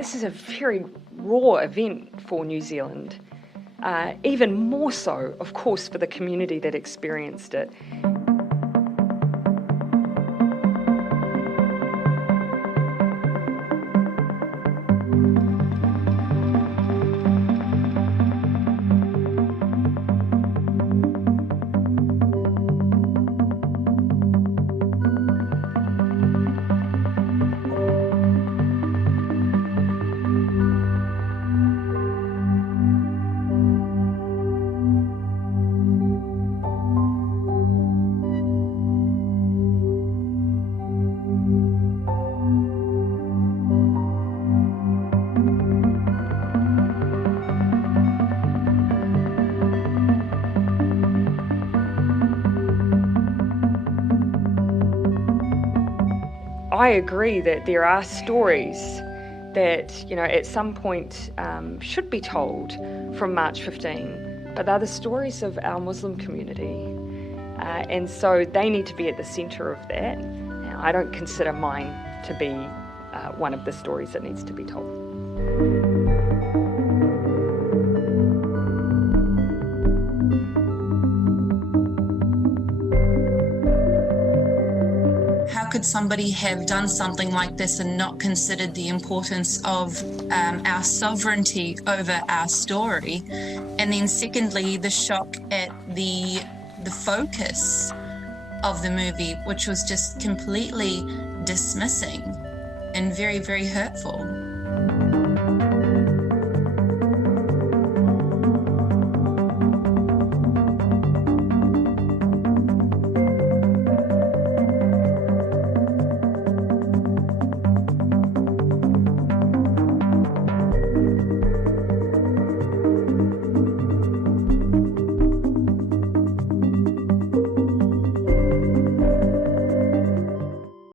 This is a very raw event for New Zealand, even more so, of course, for the community that experienced it. I agree that there are stories that, at some point should be told from March 15, but they're the stories of our Muslim community. And so they need to be at the centre of that. Now, I don't consider mine to be one of the stories that needs to be told. Could somebody have done something like this and not considered the importance of our sovereignty over our story? And then secondly, the shock at the focus of the movie, which was just completely dismissing and very, very hurtful.